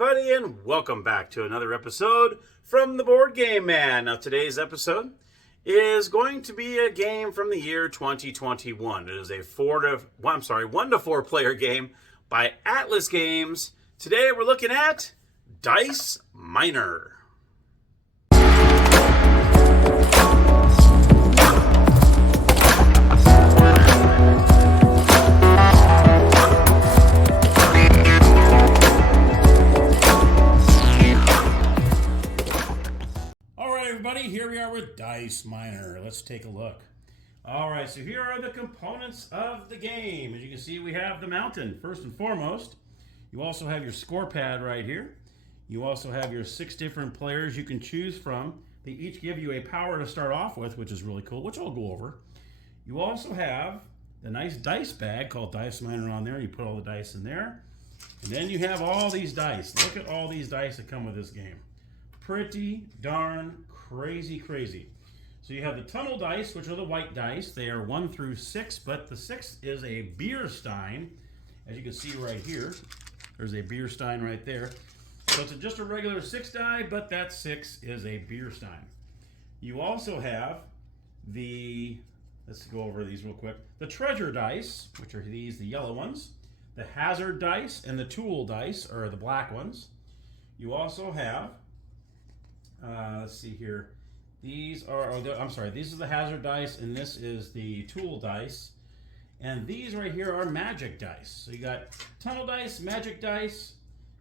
everybody, and welcome back to another episode from the Board Game Man. Now, today's episode is going to be a game from the year 2021. It is a 1 to 4 player game by Atlas Games. Today, we're looking at Dice Miner. Here we are with Dice Miner. Let's take a look. Alright, so here are the components of the game. As you can see, we have the mountain, first and foremost. You also have your score pad right here. You also have your 6 different players you can choose from. They each give you a power to start off with, which is really cool, which I'll go over. You also have the nice dice bag called Dice Miner on there. You put all the dice in there. And then you have all these dice. Look at all these dice that come with this game. Pretty darn crazy. So you have the tunnel dice, which are the white dice. They are 1 through 6, but the 6th is a beer stein. As you can see right here, there's a beer stein right there. So it's just a regular 6 die, but that 6 is a beer stein. You also have let's go over these real quick. The treasure dice, which are the yellow ones. The hazard dice and the tool dice are the black ones. You also have let's see here. These are these are the hazard dice, and this is the tool dice. And these right here are magic dice. So you got tunnel dice, magic dice,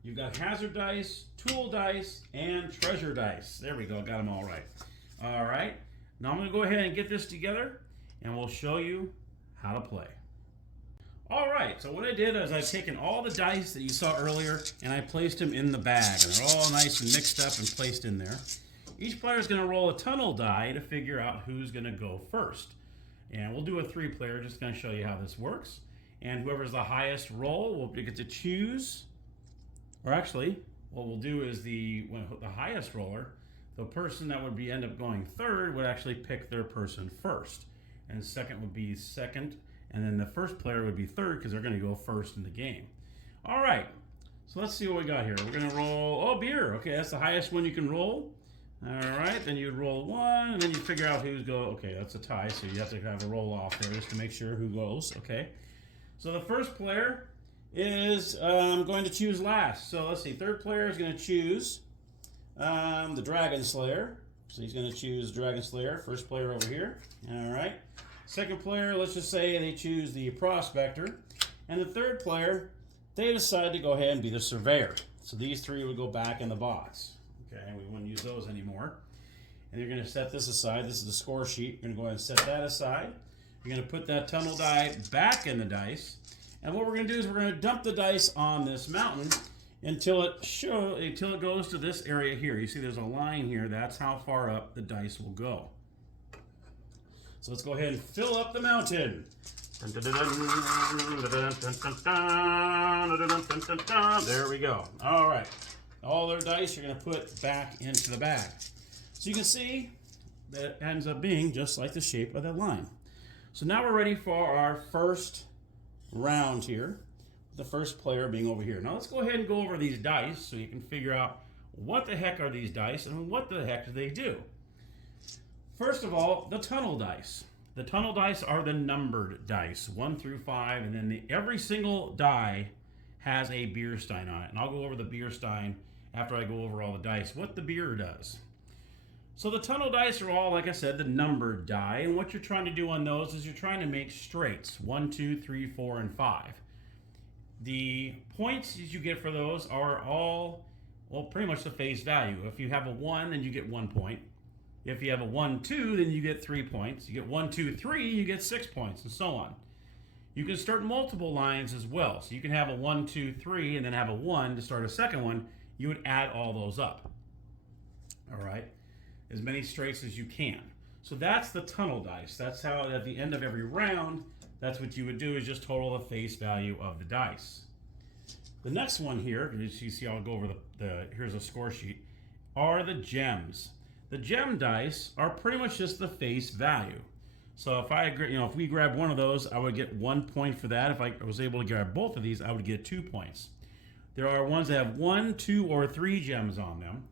you've got hazard dice, tool dice, and treasure dice. There we go, got them all right. All right, now I'm going to go ahead and get this together, and we'll show you how to play. All right, so what I did is I've taken all the dice that you saw earlier and I placed them in the bag, and they're all nice and mixed up and placed in there. Each player is going to roll a tunnel die to figure out who's going to go first. And we'll do a 3-player, just going to show you how this works. And whoever's the highest roll will get to choose, or actually, what we'll do is the highest roller, the person that would end up going third would actually pick their person first. And second would be second. And then the first player would be third because they're going to go first in the game. All right, so let's see what we got here. We're going to roll, beer. Okay, that's the highest one you can roll. All right, then you'd roll 1, and then you figure out who's okay, that's a tie, so you have to have a roll off there just to make sure who goes. Okay, so the first player is going to choose last. So let's see, third player is going to choose the Dragon Slayer. So he's going to choose Dragon Slayer, first player over here. All right. Second player, let's just say they choose the Prospector. And the third player, they decide to go ahead and be the Surveyor. So these 3 would go back in the box. Okay, we wouldn't use those anymore. And you're going to set this aside. This is the score sheet. You're going to go ahead and set that aside. You're going to put that tunnel die back in the dice. And what we're going to do is we're going to dump the dice on this mountain until it goes to this area here. You see there's a line here. That's how far up the dice will go. So let's go ahead and fill up the mountain. There we go. All right. All their dice you're going to put back into the bag. So you can see that it ends up being just like the shape of that line. So now we're ready for our first round here. The first player being over here. Now let's go ahead and go over these dice so you can figure out what the heck are these dice and what the heck do they do. First of all, the tunnel dice. The tunnel dice are the numbered dice, 1 through 5, and then every single die has a beer stein on it. And I'll go over the beer stein after I go over all the dice, what the beer does. So the tunnel dice are all, like I said, the numbered die, and what you're trying to do on those is you're trying to make straights, 1, 2, 3, 4, and 5. The points that you get for those are all, pretty much the face value. If you have a 1, then you get 1 point. If you have a 1, 2, then you get 3 points. You get 1, 2, 3, you get 6 points, and so on. You can start multiple lines as well. So you can have a 1, 2, 3, and then have a 1 to start a second one. You would add all those up. All right? As many straights as you can. So that's the tunnel dice. That's how at the end of every round, that's what you would do is just total the face value of the dice. The next one here, as you see, I'll go over here's a score sheet, are the gems. The gem dice are pretty much just the face value. So if we grab one of those, I would get 1 point for that. If I was able to grab both of these, I would get 2 points. There are ones that have 1, 2, or 3 gems on them.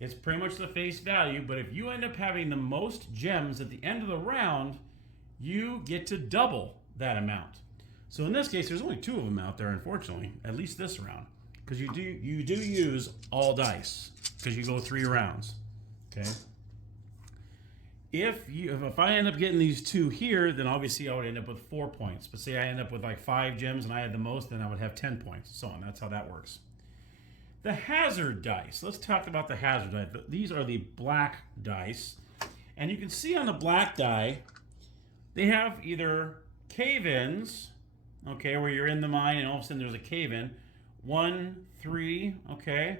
It's pretty much the face value, but if you end up having the most gems at the end of the round, you get to double that amount. So in this case, there's only 2 of them out there, unfortunately, at least this round, because you do use all dice because you go 3 rounds. Okay. If I end up getting these 2 here, then obviously I would end up with 4 points. But say I end up with like 5 gems and I had the most, then I would have 10 points, so on. That's how that works. The hazard dice. Let's talk about the hazard dice. These are the black dice. And you can see on the black die, they have either cave-ins, okay, where you're in the mine and all of a sudden there's a cave-in. 1, 3, okay.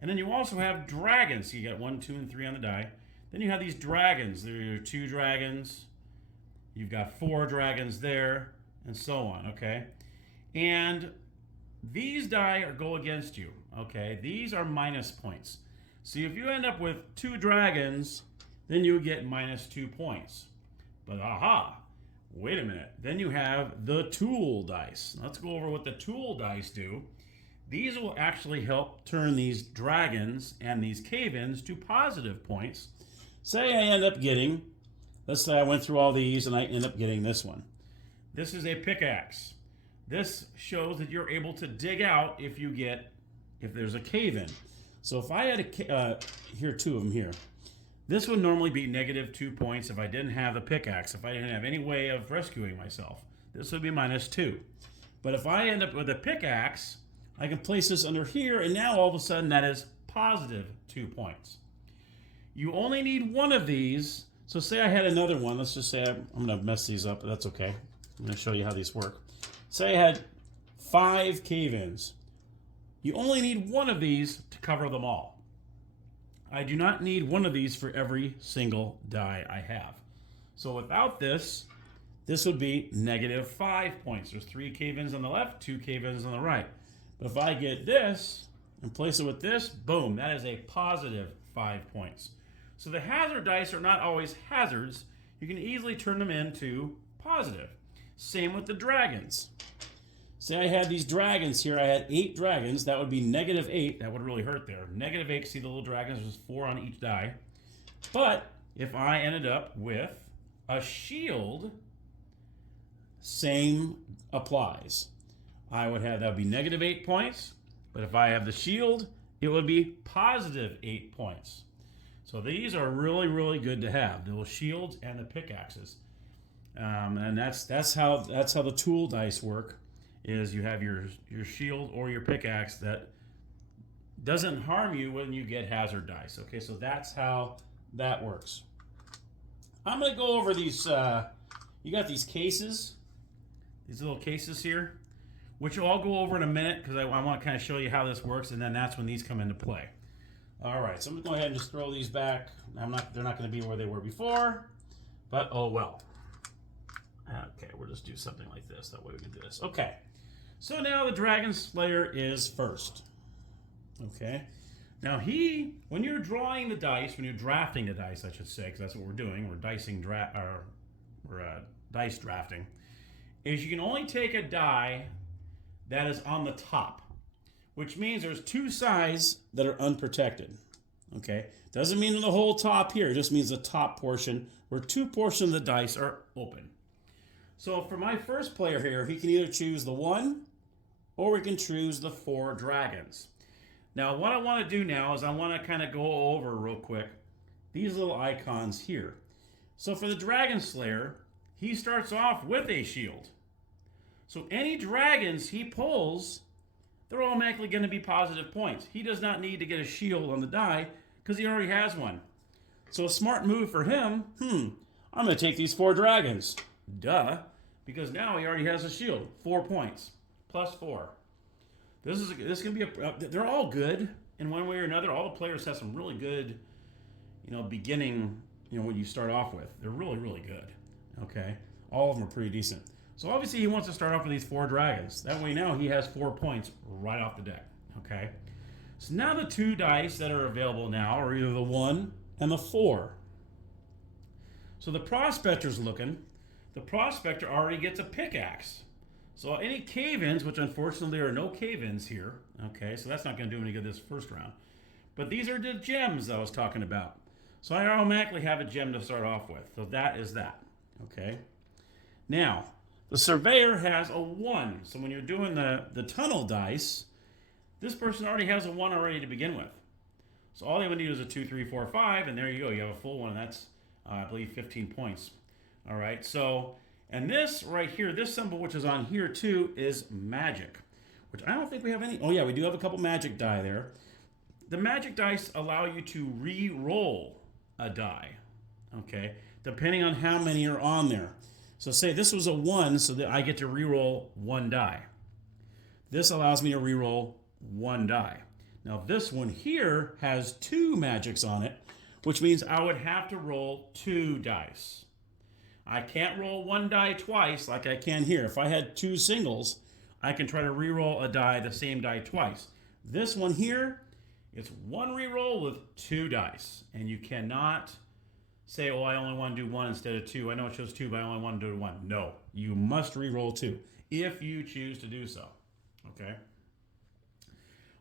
And then you also have dragons. So you got 1, 2, and 3 on the die. Then you have these dragons. There are 2 dragons. You've got 4 dragons there, and so on, okay? And these die go against you, okay? These are minus points. So if you end up with 2 dragons, then you get minus 2 points. But aha, wait a minute. Then you have the tool dice. Let's go over what the tool dice do. These will actually help turn these dragons and these cave-ins to positive points. Say I end up getting, let's say I went through all these and I end up getting this one. This is a pickaxe. This shows that you're able to dig out if there's a cave-in. So if I had here 2 of them here, this would normally be negative 2 points if I didn't have the pickaxe. If I didn't have any way of rescuing myself, this would be minus 2. But if I end up with a pickaxe, I can place this under here, and now all of a sudden that is positive 2 points. You only need 1 of these. So say I had another one. Let's just say I'm going to mess these up, but that's okay. I'm going to show you how these work. Say I had 5 cave-ins. You only need 1 of these to cover them all. I do not need 1 of these for every single die I have. So without this, this would be negative 5 points. There's 3 cave-ins on the left, 2 cave-ins on the right. But if I get this and place it with this, boom, that is a positive 5 points. So the hazard dice are not always hazards. You can easily turn them into positive. Same with the dragons. Say I had these dragons here. I had 8 dragons. That would be negative 8. That would really hurt there. Negative 8, see the little dragons? There's 4 on each die. But if I ended up with a shield, same applies. That would be negative 8 points. But if I have the shield, it would be positive 8 points. So these are really, really good to have, the little shields and the pickaxes. And that's how the tool dice work, is you have your shield or your pickaxe that doesn't harm you when you get hazard dice. Okay, so that's how that works. I'm going to go over these, you got these cases, these little cases here, which I'll go over in a minute because I want to kind of show you how this works, and then that's when these come into play. All right, so I'm going to go ahead and just throw these back. They're not going to be where they were before, but oh well. Okay, we'll just do something like this. That way we can do this. Okay, so now the Dragon Slayer is first. Okay, now when you're drawing the dice, when you're drafting the dice, I should say, because that's what we're doing. We're dice drafting. Is you can only take a die that is on the top, which means there's 2 sides that are unprotected. Okay, doesn't mean the whole top here. It just means the top portion where 2 portions of the dice are open. So for my first player here, he can either choose the 1 or we can choose the 4 dragons. Now what I want to do now is I want to kind of go over real quick these little icons here. So for the Dragon Slayer, he starts off with a shield. So any dragons he pulls, they're automatically going to be positive points. He does not need to get a shield on the die because he already has one. So a smart move for him, I'm going to take these 4 dragons. Duh, because now he already has a shield. 4 points, plus 4. This can be they're all good in one way or another. All the players have some really good, beginning, when you start off with. They're really, really good, okay? All of them are pretty decent. So obviously he wants to start off with these 4 dragons. That way now he has 4 points right off the deck, okay? So now the 2 dice that are available now are either the 1 and the 4. So the prospector's looking. The prospector already gets a pickaxe. So any cave-ins, which unfortunately there are no cave-ins here, okay, so that's not going to do any good this first round. But these are the gems I was talking about. So I automatically have a gem to start off with. So that is that, okay? Now, the surveyor has a 1. So when you're doing the tunnel dice, this person already has a 1 already to begin with. So all they would need is a 2, 3, 4, 5, and there you go. You have a full one, and that's, I believe, 15 points. All right, so, and this right here, this symbol which is on here too, is magic, which I don't think we have any. Oh yeah, we do have a couple magic die there. The magic dice allow you to re-roll a die, okay, depending on how many are on there. So say this was a 1, so that I get to re-roll 1 die. This allows me to re-roll 1 die. Now this one here has 2 magics on it, which means I would have to roll 2 dice. I can't roll 1 die twice like I can here. If I had 2 singles, I can try to re-roll a die, the same die twice. This one here, it's 1 re-roll with 2 dice. And you cannot say, oh, I only want to do 1 instead of 2. I know it shows 2, but I only want to do 1. No, you must re-roll 2 if you choose to do so. Okay?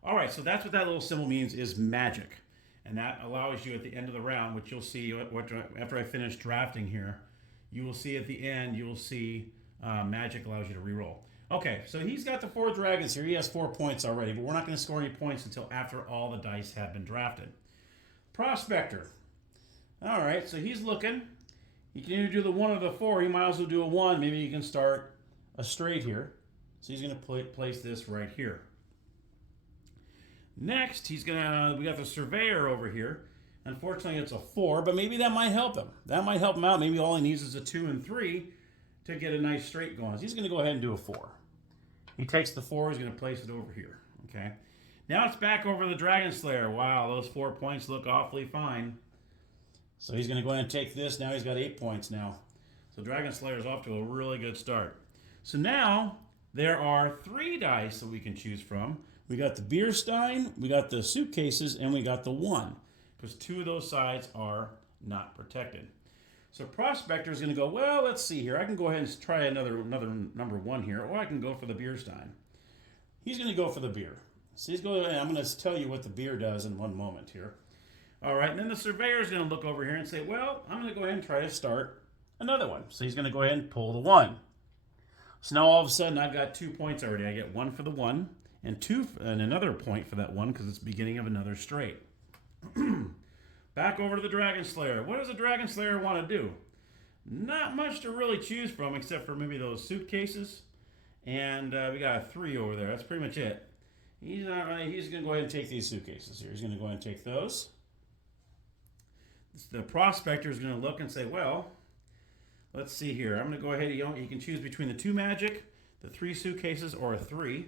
All right, so that's what that little symbol means, is magic. And that allows you at the end of the round, which you'll see after I finish drafting here, you will see at the end, you will see magic allows you to re-roll. Okay, so he's got the 4 dragons here. He has 4 points already, but we're not going to score any points until after all the dice have been drafted. Prospector. All right, so he's looking. He can either do the 1 or the 4. He might as well do a 1. Maybe he can start a straight here. So he's going to place this right here. Next, we got the surveyor over here. Unfortunately, it's a 4, but maybe that might help him. That might help him out. Maybe all he needs is a 2 and 3 to get a nice straight going. So he's going to go ahead and do a 4. He takes the 4, he's going to place it over here. Okay. Now it's back over the Dragon Slayer. Wow, those 4 points look awfully fine. So he's going to go ahead and take this. Now he's got 8 points now. So Dragon Slayer is off to a really good start. So now there are 3 dice that we can choose from. We got the beer stein, we got the suitcases, and we got the 1. Because 2 of those sides are not protected. So Prospector is going to go, well, let's see here. I can go ahead and try another number 1 here, or I can go for the beer stein. He's going to go for the beer. So he's going. I'm going to tell you what the beer does in one moment here. All right, and then the surveyor is going to look over here and say, well, I'm going to go ahead and try to start another one. So he's going to go ahead and pull the 1. So now all of a sudden I've got 2 points already. I get 1 for the 1 and another point for that 1 because it's the beginning of another straight. Back over to the Dragon Slayer. What does the Dragon Slayer want to do? Not much to really choose from except for maybe those suitcases. And we got a 3 over there. That's pretty much it. He's not really, he's going to go ahead and take these suitcases here. He's going to go ahead and take those. The Prospector is going to look and say, well, let's see here. I'm going to go ahead. You can choose between the 2 magic, the 3 suitcases, or a 3.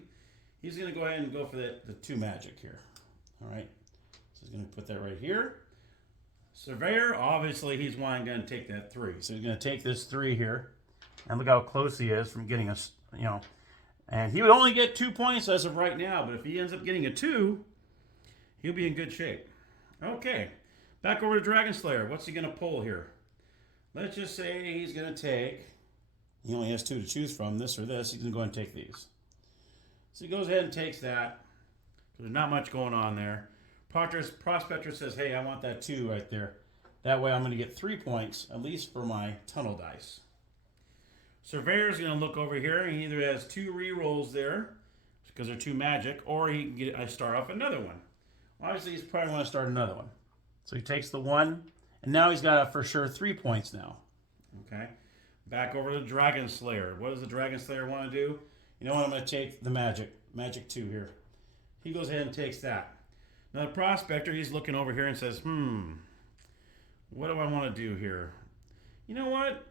He's going to go ahead and go for the 2 magic here. All right. So he's going to put that right here. Surveyor, obviously, he's going to take that 3. So he's going to take this 3 here. And look how close he is from getting us, And he would only get 2 points as of right now. But if he ends up getting a 2, he'll be in good shape. Okay. Back over to Dragon Slayer. What's he going to pull here? Let's just say he's going to take, he only has 2 to choose from, this or this. He's going to go ahead and take these. So he goes ahead and takes that. There's not much going on there. Prospector says, hey, I want that 2 right there. That way I'm going to get 3 points, at least for my tunnel dice. Surveyor's going to look over here. He either has 2 re-rolls there, because they're 2 magic, or he can start off another one. Obviously, he's probably going to start another one. So he takes the 1, and now he's got for sure 3 points now. Okay. Back over to the Dragon Slayer. What does the Dragon Slayer want to do? You know what? I'm going to take the magic 2 here. He goes ahead and takes that. Now the Prospector, he's looking over here and says, what do I want to do here? You know what?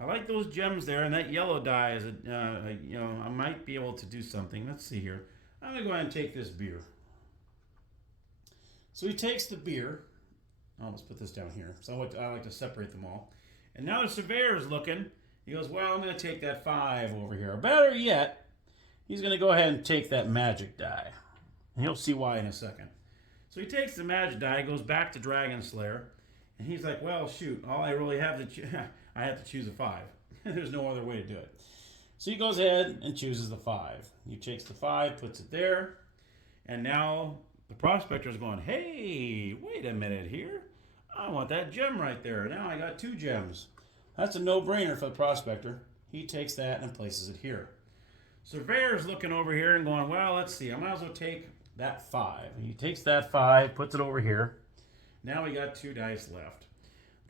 I like those gems there, and that yellow die is, I might be able to do something. Let's see here. I'm going to go ahead and take this beer. So he takes the beer. I'll just put this down here. So I like to separate them all. And now the Surveyor is looking. He goes, well, I'm going to take that 5 over here. Or better yet, he's going to go ahead and take that magic die. And you'll see why in a second. So he takes the magic die, goes back to Dragon Slayer, and he's like, well, shoot, all I really have to I have to choose a 5. There's no other way to do it. So he goes ahead and chooses the 5. He takes the 5, puts it there, and now the prospector is going, hey, wait a minute here. I want that gem right there. Now I got 2 gems. That's a no-brainer for the prospector. He takes that and places it here. Surveyor's looking over here and going, well, let's see. I might as well take that 5. He takes that 5, puts it over here. Now we got 2 dice left.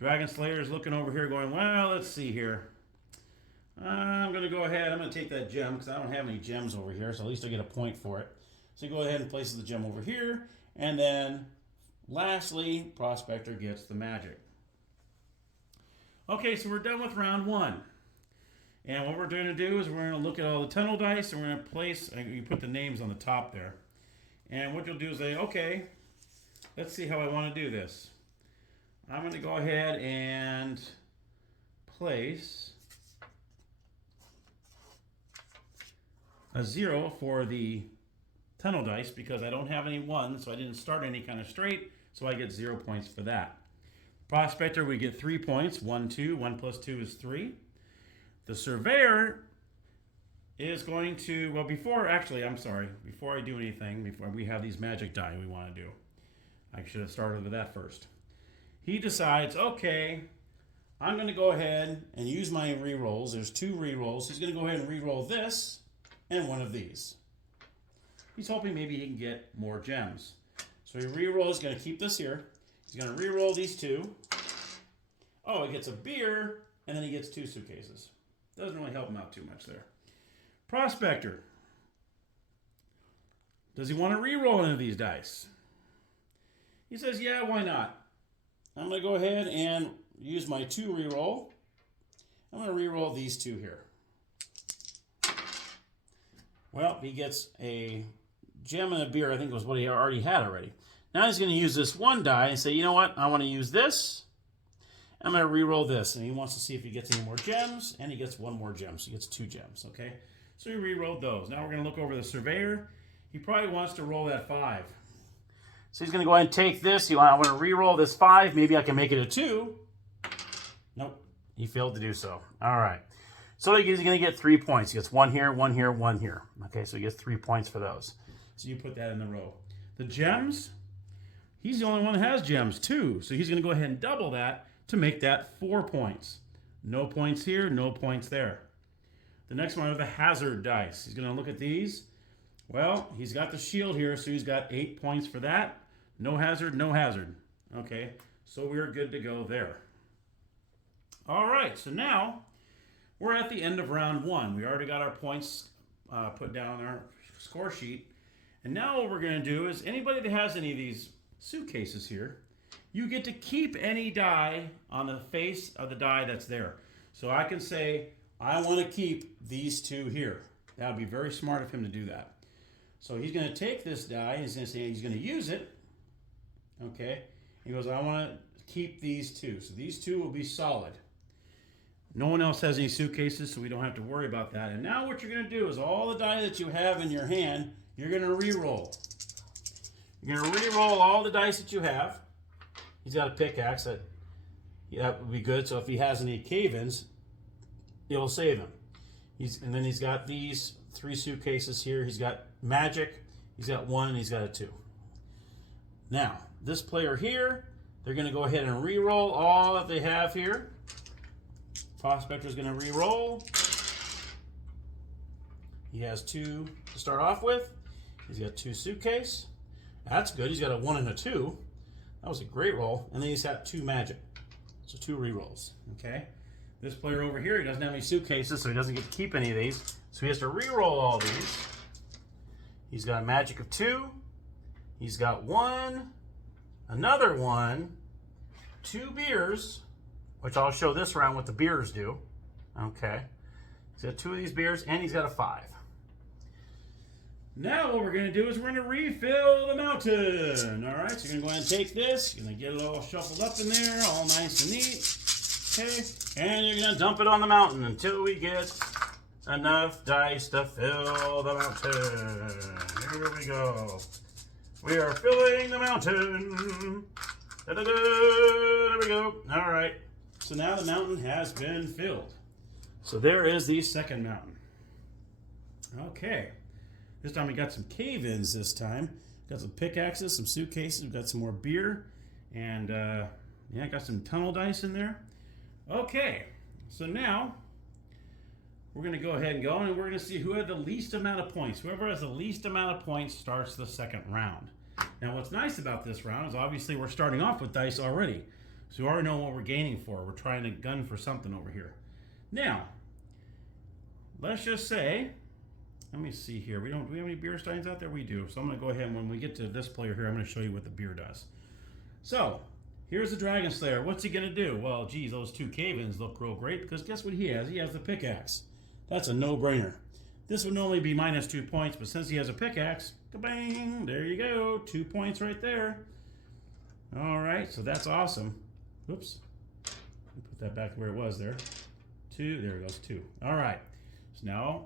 Dragon Slayer's looking over here going, well, let's see here. I'm going to go ahead. I'm going to take that gem because I don't have any gems over here, so at least I get a point for it. So you go ahead and places the gem over here. And then, lastly, Prospector gets the magic. Okay, so we're done with round 1. And what we're going to do is we're going to look at all the tunnel dice, and we're going to place, you put the names on the top there. And what you'll do is say, okay, let's see how I want to do this. I'm going to go ahead and place a 0 for the tunnel dice because I don't have any 1s, so I didn't start any kind of straight, so I get 0 points for that. Prospector, we get 3 points. 1, 2. 1 plus 2 is 3. The Surveyor is going to, well, before I do anything, before we have these magic die we want to do. I should have started with that first. He decides, okay, I'm going to go ahead and use my re-rolls. There's 2 re-rolls. He's going to go ahead and re-roll this and one of these. He's hoping maybe he can get more gems. So he re-rolls, he's going to keep this here. He's going to re-roll these 2. Oh, he gets a beer, and then he gets 2 suitcases. Doesn't really help him out too much there. Prospector. Does he want to re-roll any of these dice? He says, yeah, why not? I'm going to go ahead and use my 2 re-roll. I'm going to re-roll these 2 here. Well, he gets a gem and a beer, I think was what he already had already. Now he's going to use this 1 die and say, you know what, I want to use this. I'm going to re-roll this. And he wants to see if he gets any more gems, and he gets 1 more gem, so he gets 2 gems, okay? So he re-rolled those. Now we're going to look over the Surveyor. He probably wants to roll that 5. So he's going to go ahead and take this. I want to re-roll this 5. Maybe I can make it a 2. Nope, he failed to do so. All right. So he's going to get 3 points. He gets 1 here, 1 here, 1 here. Okay, so he gets 3 points for those. So you put that in the row. The gems, he's the only one that has gems too. So he's going to go ahead and double that to make that 4 points. No points here, no points there. The next one are the hazard dice. He's going to look at these. Well, he's got the shield here, so he's got 8 points for that. No hazard, no hazard. Okay, so we're good to go there. All right, so now we're at the end of round 1. We already got our points put down on our score sheet. And now what we're going to do is anybody that has any of these suitcases here, you get to keep any die on the face of the die that's there. So I can say, I want to keep these 2 here. That would be very smart of him to do that. So he's going to take this die, and he's going to say he's going to use it. Okay. He goes, I want to keep these 2. So these 2 will be solid. No one else has any suitcases, so we don't have to worry about that. And now what you're going to do is all the die that you have in your hand, you're going to re-roll. You're going to re-roll all the dice that you have. He's got a pickaxe. That would be good. So if he has any cave-ins, it'll save him. And then he's got these 3 suitcases here. He's got magic. He's got 1, and he's got a 2. Now, this player here, they're going to go ahead and re-roll all that they have here. Prospector's going to re-roll. He has 2 to start off with. He's got 2 suitcase. That's good. He's got a 1 and a 2. That was a great roll. And then he's got 2 magic. So 2 re-rolls. Okay. This player over here, he doesn't have any suitcases, so he doesn't get to keep any of these. So he has to re-roll all these. He's got a magic of 2. He's got 1, another 1, 2 beers, which I'll show this round what the beers do. Okay. He's got 2 of these beers, and he's got a 5. Now what we're going to do is we're going to refill the mountain. All right, so you're going to go ahead and take this. You're going to get it all shuffled up in there, all nice and neat. Okay, and you're going to dump it on the mountain until we get enough dice to fill the mountain. Here we go. We are filling the mountain. Da-da-da. There we go. All right. So now the mountain has been filled. So there is the second mountain. Okay. This time we got some cave-ins this time. Got some pickaxes, some suitcases, we've got some more beer, and yeah, got some tunnel dice in there. Okay, so now we're going to go ahead and go, and we're going to see who had the least amount of points. Whoever has the least amount of points starts the second round. Now, what's nice about this round is obviously we're starting off with dice already. So we already know what we're gaining for. We're trying to gun for something over here. Now, let's just say, let me see here. Do we have any beer steins out there? We do. So I'm going to go ahead, and when we get to this player here, I'm going to show you what the beer does. So, here's the Dragon Slayer. What's he going to do? Well, geez, those two cave-ins look real great, because guess what he has? He has the pickaxe. That's a no-brainer. This would normally be minus 2 points, but since he has a pickaxe, kabang, there you go. 2 points right there. All right, so that's awesome. Oops. Put that back where it was there. 2, there it goes, 2. All right. So now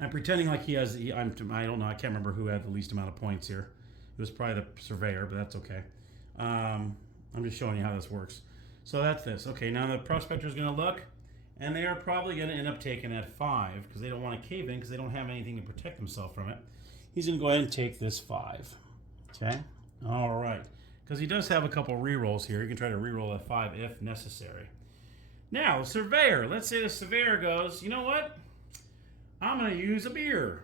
I'm pretending like he has, I don't know, I can't remember who had the least amount of points here. It was probably the surveyor, but that's okay. I'm just showing you how this works. So that's this. Okay, now the prospector is going to look, and they are probably going to end up taking that 5 because they don't want to cave in because they don't have anything to protect themselves from it. He's going to go ahead and take this 5. Okay? All right. Because he does have a couple re-rolls here. You can try to re-roll that 5 if necessary. Now, surveyor. Let's say the surveyor goes, you know what? I'm going to use a beer.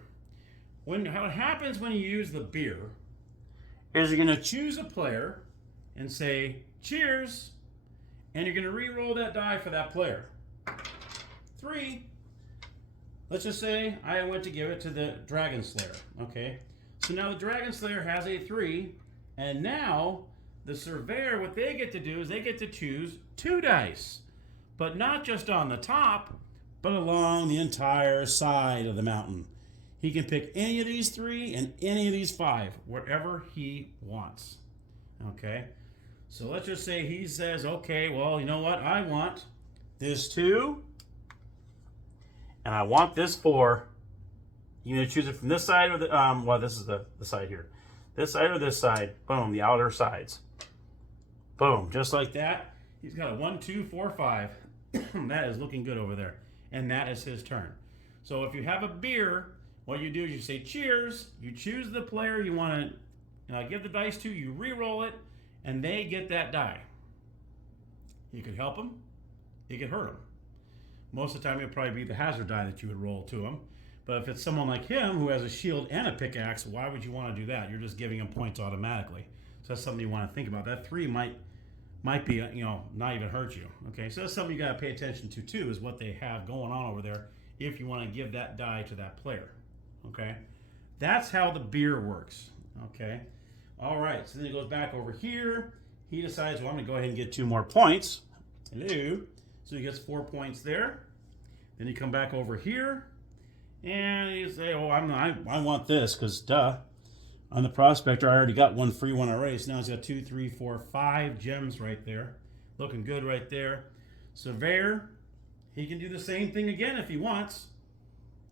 How it happens when you use the beer is you're going to choose a player and say, cheers, and you're going to re-roll that die for that player. 3. Let's just say I went to give it to the Dragon Slayer. Okay, so now the Dragon Slayer has a 3, and now the surveyor, what they get to do is they get to choose 2 dice, but not just on the top, but along the entire side of the mountain. He can pick any of these 3 and any of these 5, wherever he wants. Okay, so let's just say he says, okay, well, you know what? I want this 2, and I want this 4. You can choose it from this side or the, well, this is the side here. This side or this side. Boom, the outer sides. Boom, just like that. He's got a 1, 2, 4, 5. That is looking good over there. And that is his turn. So if you have a beer, what you do is you say cheers, you choose the player you want to give the dice to, you re-roll it, and they get that die. You could help them, you could hurt them. Most of the time it would probably be the hazard die that you would roll to them. But if it's someone like him who has a shield and a pickaxe, why would you want to do that? You're just giving him points automatically. So that's something you want to think about. That 3 might be, not even hurt you. Okay, so that's something you got to pay attention to too, is what they have going on over there if you want to give that die to that player. Okay, that's how the beer works. Okay, all right, so then he goes back over here. He decides, well, I'm going to go ahead and get 2 more points. Hello. So he gets 4 points there. Then you come back over here, and you say, oh, I want this, because duh. On the prospector, I already got 1 free one already. So now he's got 2, 3, 4, 5 gems right there. Looking good right there. Surveyor, he can do the same thing again if he wants.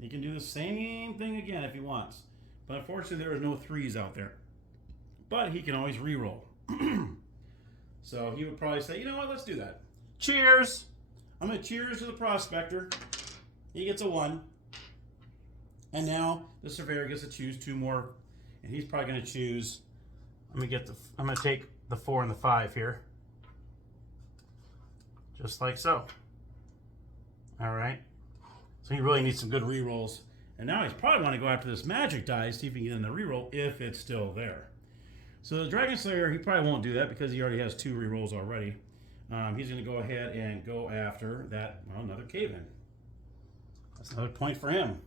He can do the same thing again if he wants. But unfortunately, there are no 3s out there. But he can always re-roll. So he would probably say, you know what, let's do that. Cheers! I'm going to cheers to the prospector. He gets a 1. And now the surveyor gets to choose 2 more. And he's probably going to choose, I'm going to take the 4 and the 5 here. Just like so. All right. So he really needs some good re-rolls. And now he's probably want to go after this magic die, see if he can get in the re-roll if it's still there. So the Dragon Slayer, he probably won't do that because he already has 2 re-rolls already. He's going to go ahead and go after that, well, another cave-in. That's another point for him.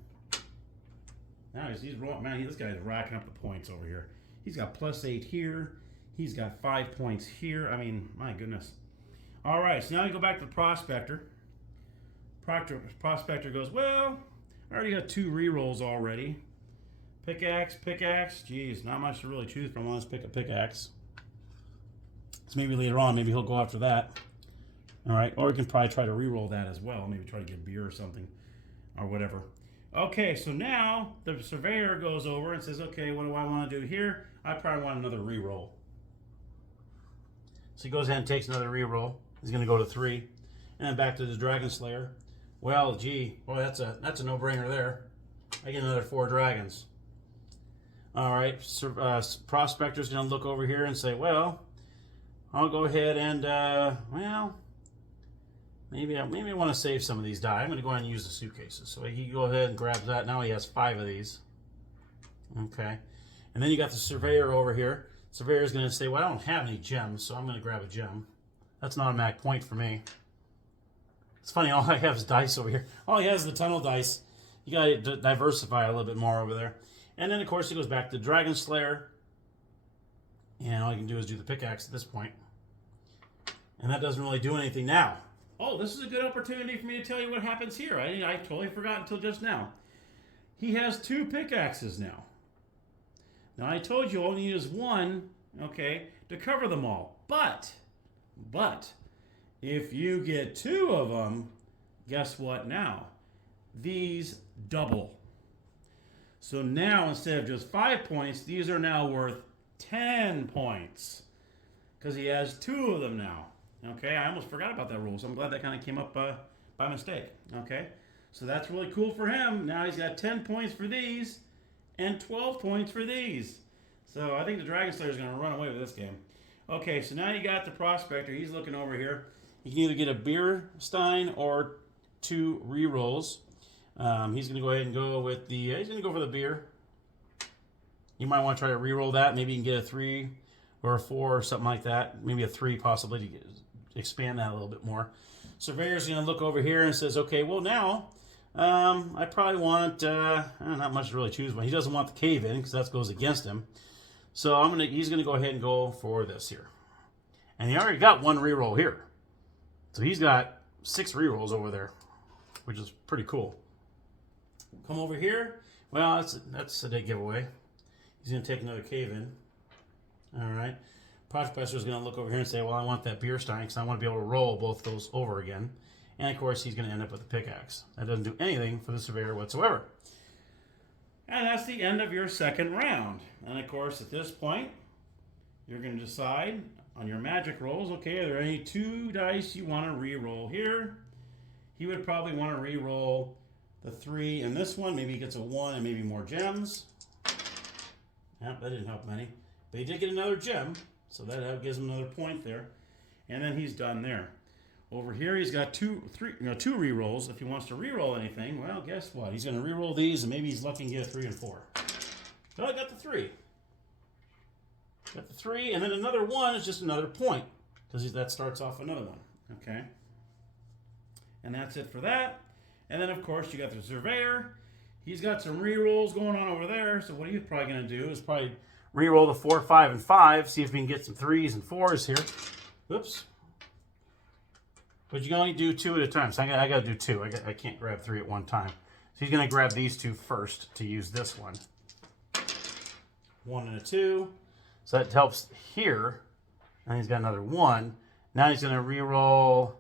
Now he's rolling, man, this guy's racking up the points over here. He's got +8 here. He's got 5 points here. I mean, my goodness. All right, so now you go back to the prospector. Prospector goes, well, I already got 2 re-rolls already. Pickaxe. Geez, not much to really choose from. Let's pick a pickaxe. So maybe later on, maybe he'll go after that. All right, or he can probably try to re-roll that as well. Maybe try to get beer or something or whatever. Okay, so now the surveyor goes over and says, okay, what do I want to do here? I probably want another re-roll. So he goes ahead and takes another re-roll. He's going to go to 3. And then back to the Dragon Slayer. Well, gee, boy, that's a no-brainer there. I get another 4 dragons. All right, so, Prospector's going to look over here and say, well, I'll go ahead and, well, maybe I want to save some of these die. I'm going to go ahead and use the suitcases. So he go ahead and grabs that. Now he has 5 of these. Okay. And then you got the Surveyor over here. Surveyor's going to say, well, I don't have any gems, so I'm going to grab a gem. That's an automatic point for me. It's funny, all I have is dice over here. All he has is the tunnel dice. You got to diversify a little bit more over there. And then, of course, he goes back to Dragon Slayer. And all you can do is do the pickaxe at this point. And that doesn't really do anything now. Oh, this is a good opportunity for me to tell you what happens here. I totally forgot until just now. He has 2 pickaxes now. Now, I told you all you need is 1, okay, to cover them all. But, if you get 2 of them, guess what now? These double. So now, instead of just 5 points, these are now worth 10 points. Because he has 2 of them now. Okay, I almost forgot about that rule, so I'm glad that kind of came up by mistake. Okay, so that's really cool for him. Now he's got 10 points for these and 12 points for these. So I think the Dragon Slayer is going to run away with this game. Okay, so now you got the Prospector. He's looking over here. You can either get a Beer Stein or 2 rerolls. He's going to go ahead and go with the. He's going to go for the beer. You might want to try to reroll that. Maybe you can get a 3 or a 4 or something like that. Maybe a 3 possibly to expand that a little bit more. Surveyor's going to look over here and says, okay, well now, I probably want, not much to really choose, but he doesn't want the cave in because that goes against him. So he's going to go ahead and go for this here. And he already got 1 reroll here. So he's got 6 rerolls over there, which is pretty cool. Come over here. Well, that's a dead giveaway. He's going to take another cave in. All right. Prospector is going to look over here and say, well, I want that Beer Stein because I want to be able to roll both those over again. And, of course, he's going to end up with a pickaxe. That doesn't do anything for the Surveyor whatsoever. And that's the end of your second round. And, of course, at this point, you're going to decide on your magic rolls, okay, are there any 2 dice you want to re-roll here? He would probably want to re-roll the 3 in this one. Maybe he gets a 1 and maybe more gems. Yep, that didn't help many. But he did get another gem, so that gives him another point there. And then he's done there. Over here, he's got 2 re-rolls. If he wants to re-roll anything, well, guess what? He's going to re-roll these, and maybe he's lucky and get a 3 and 4. So I got the 3. Got the 3, and then another 1 is just another point, because that starts off another one. Okay? And that's it for that. And then, of course, you got the Surveyor. He's got some re-rolls going on over there, so what he's probably going to do is probably re-roll the 4, 5, and 5, see if we can get some 3s and 4s here. Oops. But you can only do 2 at a time, so I got to do 2. I can't grab 3 at one time. So he's going to grab these 2 first to use this one. 1 and a 2. So that helps here. And he's got another 1. Now he's going to re-roll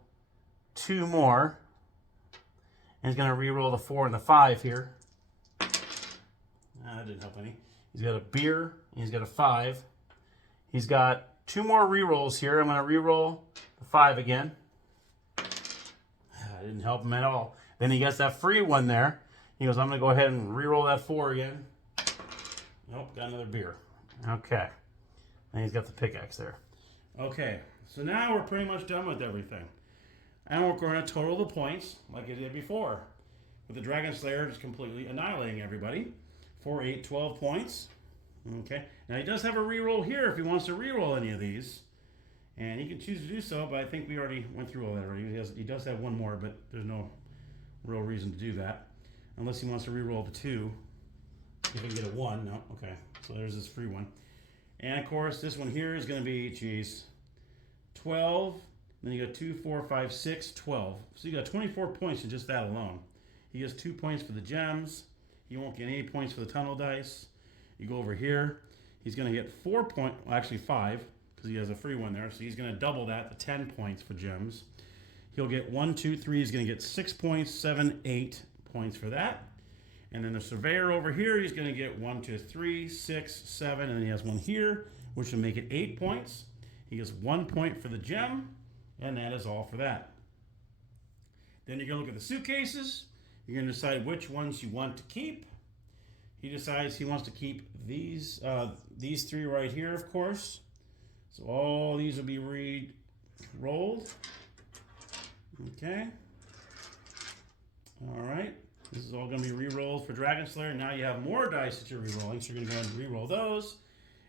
2 more. And he's going to re-roll the 4 and the 5 here. That didn't help any. He's got a beer, and he's got a 5. He's got 2 more re-rolls here. I'm going to re-roll the 5 again. That didn't help him at all. Then he gets that free one there. He goes, I'm going to go ahead and re-roll that 4 again. Nope, got another beer. Okay. And he's got the pickaxe there. Okay, so now we're pretty much done with everything. And we're going to total the points like I did before. With the Dragon Slayer just completely annihilating everybody. 4, 8, 12 points. Okay. Now he does have a reroll here if he wants to reroll any of these. And he can choose to do so, but I think we already went through all that already. He does have 1 more, but there's no real reason to do that. Unless he wants to reroll the 2. If he can get a 1. No, okay. So there's this free one. And of course, this one here is going to be, 12. Then you got 2, 4, 5, 6, 12. So you got 24 points in just that alone. He gets 2 points for the gems. He won't get any points for the tunnel dice. You go over here. He's going to get 4 points, well, actually 5, because he has a free one there. So he's going to double that to 10 points for gems. He'll get 1, 2, 3. He's going to get 6 points, 7, 8 points for that. And then the Surveyor over here, he's going to get 1, 2, 3, 6, 7, and then he has 1 here, which will make it 8 points. He gets 1 point for the gem, and that is all for that. Then you're going to look at the suitcases. You're going to decide which ones you want to keep. he decides he wants to keep these three right here, of course. So all these will be re-rolled. Okay. All right. This is all going to be re-rolled for Dragon Slayer. Now you have more dice that you're re-rolling, so you're going to go ahead and re-roll those.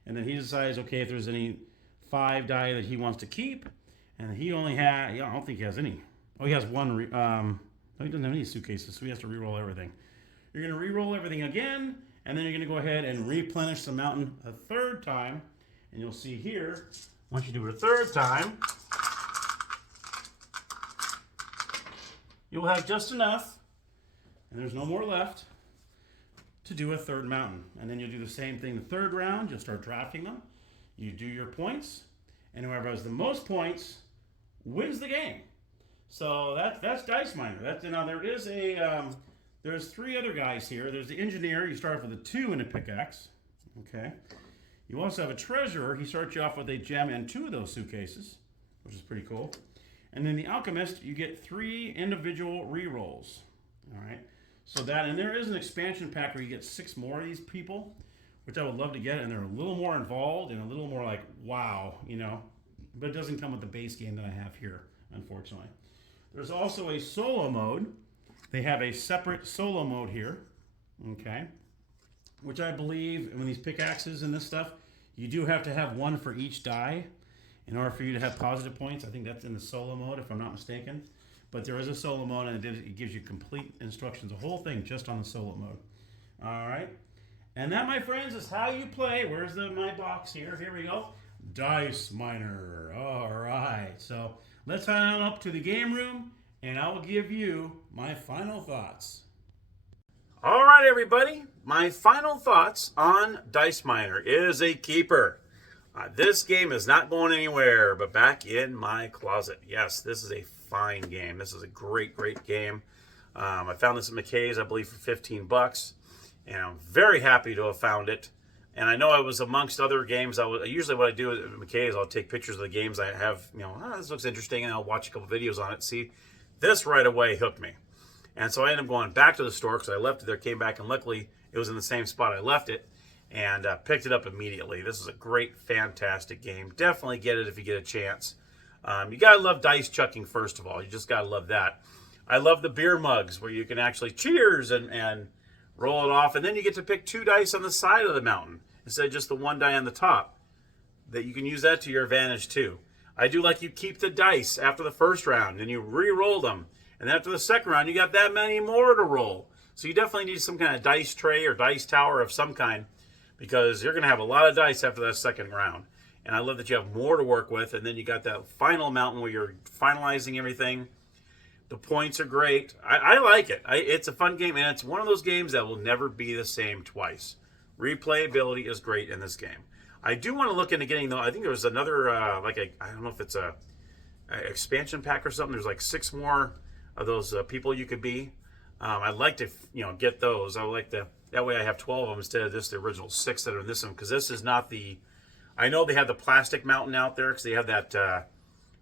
And then he decides, okay, if there's any 5 die that he wants to keep, and he only has, I don't think he has any. Oh, he has one. No, he doesn't have any suitcases, so he has to re-roll everything. You're going to re-roll everything again, and then you're going to go ahead and replenish the mountain a 3rd time. And you'll see here, once you do it a 3rd time, you'll have just enough, and there's no more left, to do a 3rd mountain. And then you'll do the same thing the 3rd round. You'll start drafting them. You do your points, and whoever has the most points wins the game. So that's Dice Miner. Now there is there's 3 other guys here. There's the engineer. You start off with a 2 and a pickaxe. Okay. You also have a treasurer. He starts you off with a gem and 2 of those suitcases, which is pretty cool. And then the alchemist, you get 3 individual re-rolls. All right. So and there is an expansion pack where you get 6 more of these people, which I would love to get, and they're a little more involved and a little more like, wow, but it doesn't come with the base game that I have here, unfortunately. There's also a solo mode. They have a separate solo mode here, okay, which I believe, when these pickaxes and this stuff, you do have to have 1 for each die in order for you to have positive points. I think that's in the solo mode, if I'm not mistaken. But there is a solo mode, and it gives you complete instructions, the whole thing just on the solo mode. All right. And that, my friends, is how you play. Where's my box here? Here we go. Dice Miner. All right. So let's head on up to the game room, and I will give you my final thoughts. All right, everybody. My final thoughts on Dice Miner is a keeper. This game is not going anywhere but back in my closet. Yes, this is a fine game. This is a great, great game. I found this at McKay's, I believe, for $15. And I'm very happy to have found it. And I know I was amongst other games. Usually what I do at McKay is I'll take pictures of the games I have, this looks interesting, and I'll watch a couple videos on it. See, this right away hooked me. And so I ended up going back to the store because I left it there, came back, and luckily it was in the same spot I left it, and picked it up immediately. This is a great, fantastic game. Definitely get it if you get a chance. You got to love dice chucking, first of all. You just got to love that. I love the beer mugs where you can actually cheers and roll it off, and then you get to pick 2 dice on the side of the mountain instead of just the 1 die on the top. That you can use that to your advantage too. I do like you keep the dice after the first round, and you re-roll them, and after the second round, you got that many more to roll. So you definitely need some kind of dice tray or dice tower of some kind, because you're going to have a lot of dice after that second round. And I love that you have more to work with, and then you got that final mountain where you're finalizing everything. The points are great. I like it. It's a fun game, and it's one of those games that will never be the same twice. Replayability is great in this game. I do want to look into getting, though, I think there was another, I don't know if it's a expansion pack or something. There's like 6 more of those people you could be. I'd like to, get those. I would like to, that way I have 12 of them instead of just the original 6 that are in this one, because this is not the, I know they have the plastic mountain out there because they have that, I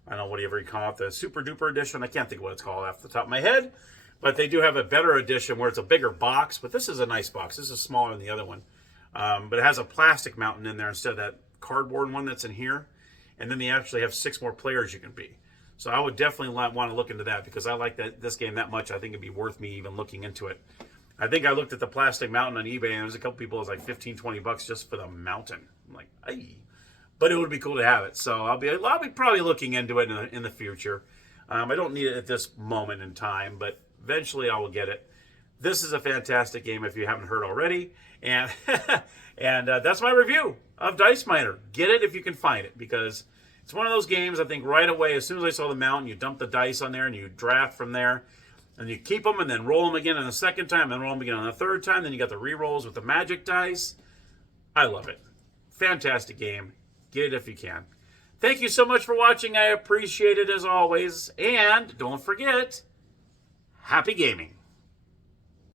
don't know, whatever you call it, the super duper edition. I can't think of what it's called off the top of my head, but they do have a better edition where it's a bigger box, but this is a nice box. This is smaller than the other one, but it has a plastic mountain in there instead of that cardboard one that's in here, and then they actually have 6 more players you can be. So I would definitely want to look into that because I like this game that much. I think it'd be worth me even looking into it. I think I looked at the plastic mountain on eBay, and there was a couple people, it was like $15-20 just for the mountain. I'm like, ay. But it would be cool to have it. So I'll be probably looking into it in the future. I don't need it at this moment in time, but eventually I will get it. This is a fantastic game if you haven't heard already. And and that's my review of Dice Miner. Get it if you can find it, because it's one of those games I think right away, as soon as I saw the mountain, you dump the dice on there and you draft from there. And you keep them and then roll them again on the second time, and roll them again on the third time. Then you got the re-rolls with the magic dice. I love it. Fantastic game. Get it if you can. Thank you so much for watching. I appreciate it as always. And don't forget, happy gaming.